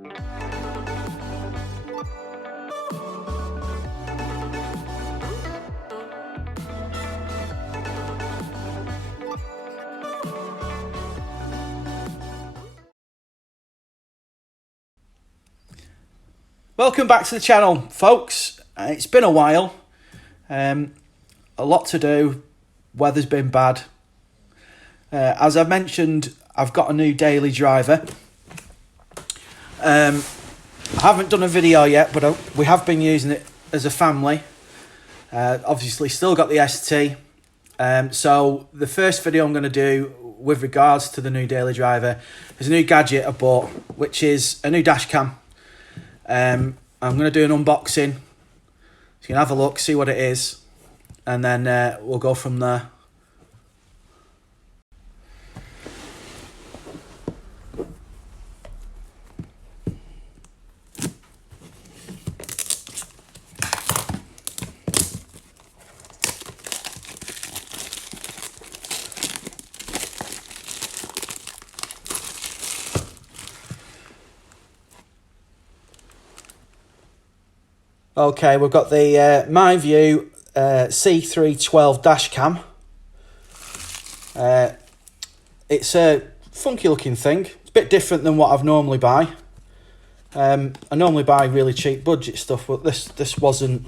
Welcome back to the channel, folks. It's been a while. A lot to do. Weather's been bad. As I've mentioned, I've got a new daily driver. I haven't done a video yet, but we have been using it as a family. Obviously, still got the ST. So the first video I'm going to do with regards to the new daily driver is a new gadget I bought, which is a new dash cam. I'm going to do an unboxing, so you can have a look, see what it is, and then we'll go from there. Okay, we've got the MiVue C312 dash cam. It's a funky looking thing. It's a bit different than what I've normally buy. I normally buy really cheap budget stuff, but this wasn't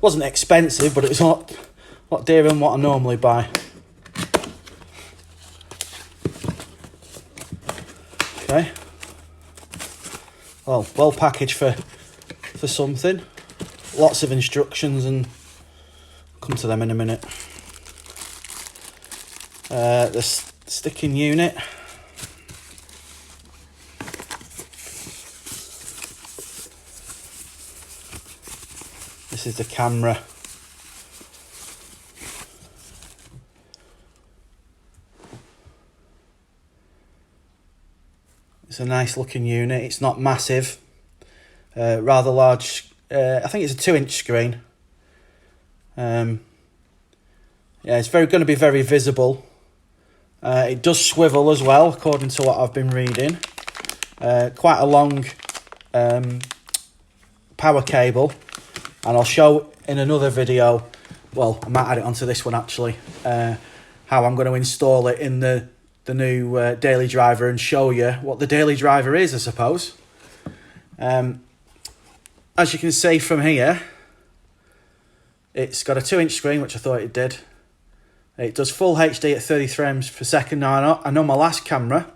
expensive, but it was a lot dearer than what I normally buy. Okay. Well packaged for something. Lots of instructions, and I'll come to them in a minute. The sticking unit. This is the camera. It's a nice looking unit. It's not massive. Rather large. I think it's a 2-inch screen. Yeah, it's going to be very visible. It does swivel as well, according to what I've been reading. Quite a long power cable, and I'll show in another video. Well, I might add it onto this one actually. How I'm going to install it in the new daily driver and show you what the daily driver is, I suppose. As you can see from here, it's got a 2-inch screen, which I thought it did. It does full HD at 30 frames per second. Now, I know my last camera,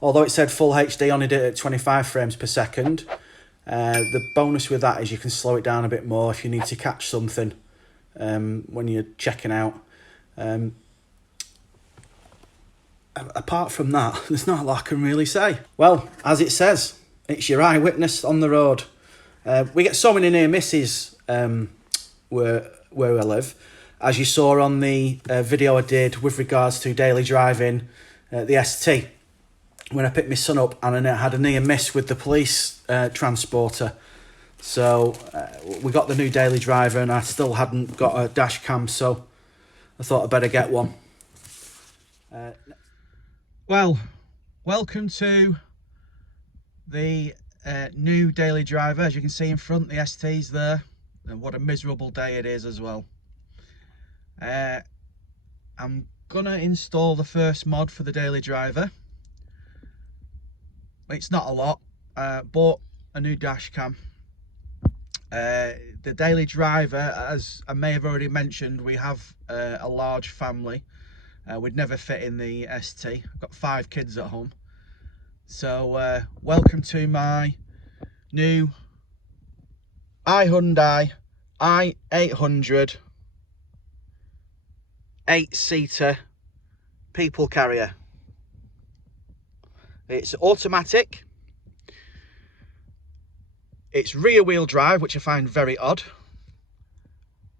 although it said full HD, only did it at 25 frames per second. The bonus with that is you can slow it down a bit more if you need to catch something when you're checking out. Apart from that, there's not a lot I can really say. Well, as it says, it's your eyewitness on the road. We get so many near misses where I live, as you saw on the video I did with regards to daily driving the ST, when I picked my son up and I had a near miss with the police transporter. So we got the new daily driver and I still hadn't got a dash cam, so I thought I'd better get one. Well, welcome to the new daily driver. As you can see in front, the ST's there, and what a miserable day it is as well. I'm gonna install the first mod for the daily driver. It's not a lot. Bought a new dash cam. The daily driver, as I may have already mentioned, we have a large family. We'd never fit in the ST. I've got 5 kids at home. So welcome to my new Hyundai i800 8-seater people carrier. It's automatic. It's rear wheel drive, which I find very odd.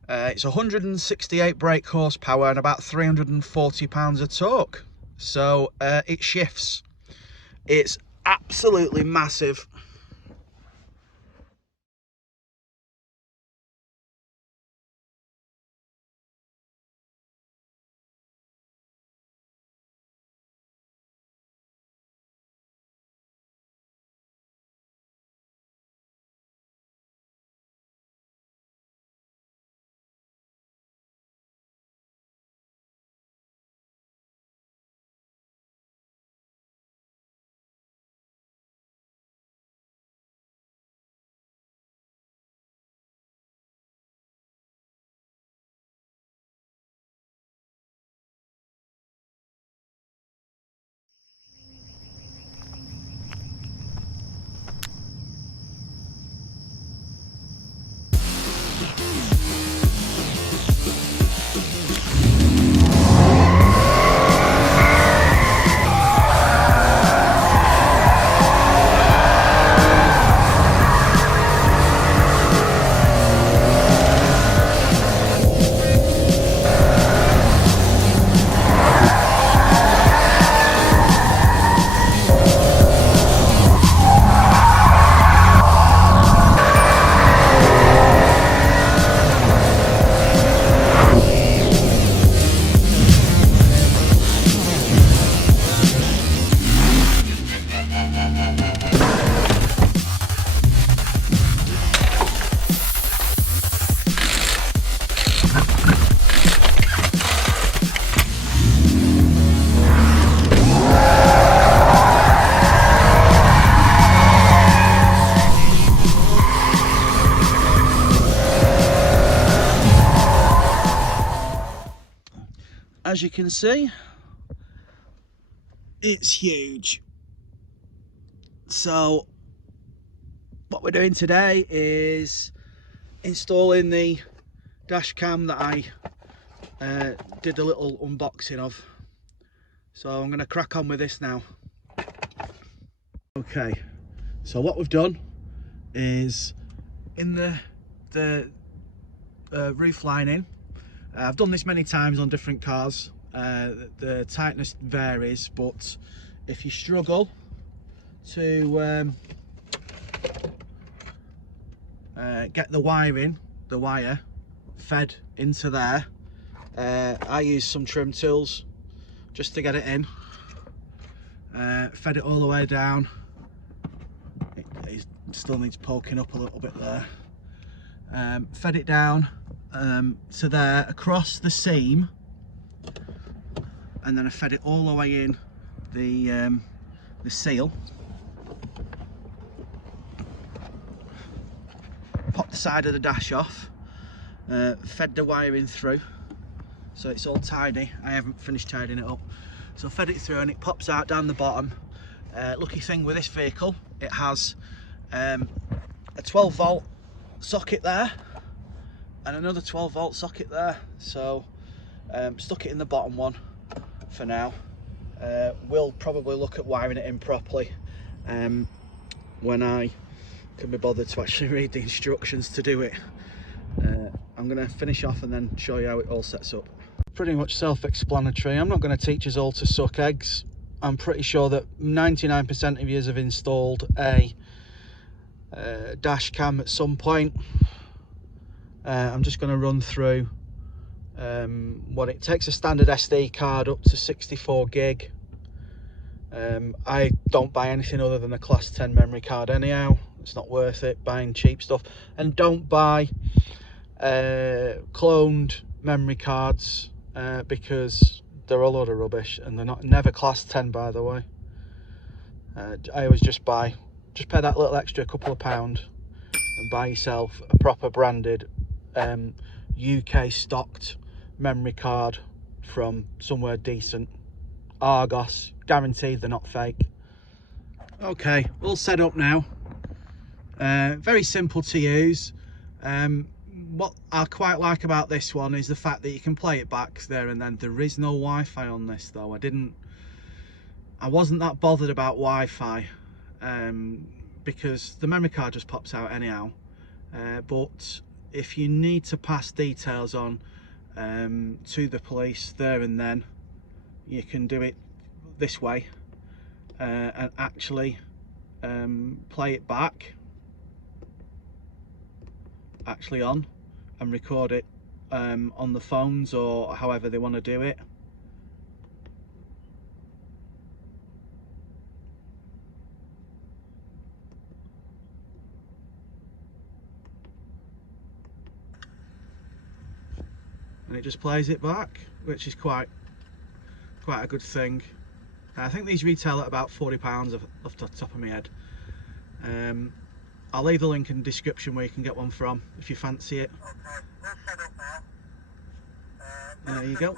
It's 168 brake horsepower and about 340 pounds of torque. So it shifts. It's absolutely massive. as you can see, it's huge. So what we're doing today is installing the dash cam that I did a little unboxing of. So I'm going to crack on with this now. Okay, so what we've done is in the roof lining. I've done this many times on different cars. The tightness varies, but if you struggle to get the wire fed into there, I use some trim tools just to get it in. Fed it all the way down. It still needs poking up a little bit there. Fed it down to there, across the seam, and then I fed it all the way in the seal. Popped the side of the dash off, fed the wiring through, so it's all tidy. I haven't finished tidying it up, so fed it through and it pops out down the bottom. Lucky thing with this vehicle, it has a 12 volt socket there and another 12 volt socket there, so stuck it in the bottom one for now. We'll probably look at wiring it in properly when I can be bothered to actually read the instructions to do it. I'm going to finish off and then show you how it all sets up. Pretty much self-explanatory. I'm not going to teach us all to suck eggs. I'm pretty sure that 99% of you have installed a dash cam at some point. I'm just going to run through what it takes. A standard SD card up to 64 gig. I don't buy anything other than a class 10 memory card anyhow. It's not worth it buying cheap stuff. And don't buy cloned memory cards because they're a load of rubbish, and they're never class 10, by the way. I always just pay that little extra couple of pound and buy yourself a proper branded UK stocked memory card from somewhere decent. Argos, guaranteed they're not fake. Okay, all set up now. Very simple to use. What I quite like about this one is the fact that you can play it back there and then. There is no Wi-Fi on this though. I wasn't that bothered about Wi-Fi because the memory card just pops out anyhow. But if you need to pass details on to the police there and then, you can do it this way and actually play it back, actually on, and record it on the phones or however they want to do it. And it just plays it back, which is quite a good thing. I think these retail at about £40 off the top of my head. I'll leave the link in the description where you can get one from if you fancy it. Okay, we'll set up now. There you go.